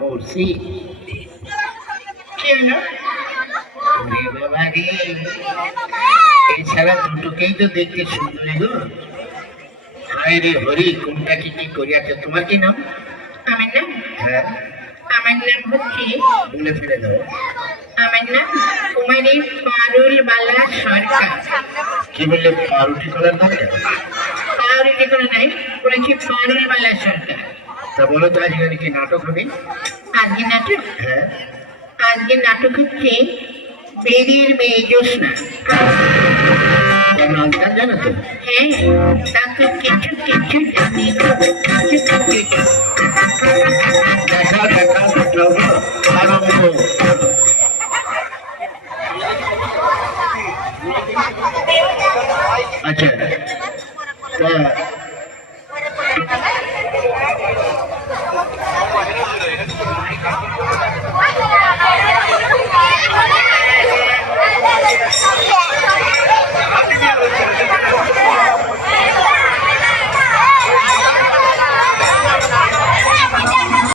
মরছি এছাড়া দুটোকেই তো দেখতে সুন্দরী গো। হায় রে হরি, কোনটা কি কি করিয়াছে? তোমার কি নাম? আমার নাম? হ্যাঁ, আমার নাম হচ্ছে, বলে ফেলে দাও। আমার নাম কুমারী পারুল বালা সরকার। কি বললে? পাউরুটি কলার নাম? পাউরুটি কলা নাই, বলেছি পারুল বালা সরকার। তা বলো তো আজকে কি নাটক হবে? আজকে নাটক? হ্যাঁ, আজকে নাটক হচ্ছে বেরির মেয়ে জ্যোৎস্না। নামটা জানো তো? হ্যাঁ, তাকে কিছু কিছু জানি না। দেখা দেখা আরম্ভ। আচ্ছা,